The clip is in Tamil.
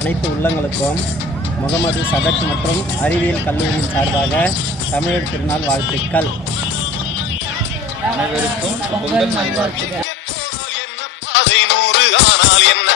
அனைத்து உள்ளங்களுக்கும் முகமது சதக் மற்றும் அறிவியல் கல்லூரியின் சார்பாக தமிழர் திருநாள் வாழ்த்துக்கள். அனைவருக்கும் பொங்கல் நல்வாழ்த்துக்கள். என்ன